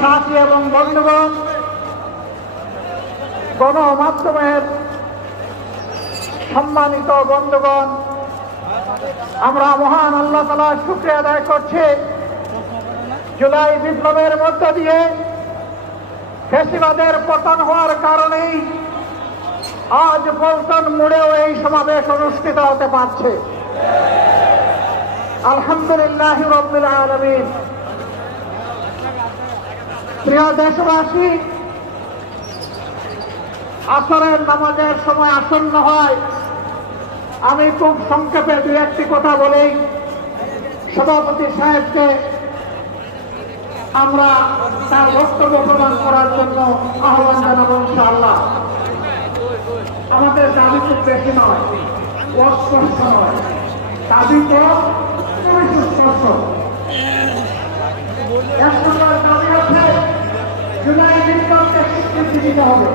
সাথী এবং বন্ধুগণ, গণমাধ্যমের সম্মানিত বন্ধুগণ, আমরা মহান আল্লাহ তাআলার শুকরিয়া আদায় করছি। জুলাই বিপ্লবের মধ্য দিয়ে ফ্যাসিবাদের পতন হওয়ার কারণেই আজ পল্টন মোড়েও এই সমাবেশ অনুষ্ঠিত হতে পারছে। আলহামদুলিল্লাহ রাব্বিল আলামিন। প্রিয় দেশবাসী, আসরের নামাজের সময় আসন্ন হয়, আমি খুব সংক্ষেপে দু একটি কথা বলেই সভাপতি সাহেবকে আমরা তার বক্তব্য প্রদান করার জন্য আহ্বান জানাবো ইনশাআল্লাহ। আমাদের দাবি খুব বেশি নয়, অস্পষ্ট নয়, দাবি তো সুস্পষ্ট। এক নম্বর দাবি হচ্ছে জুলাই বিপ্লবকে স্বীকৃতি দিতে হবে।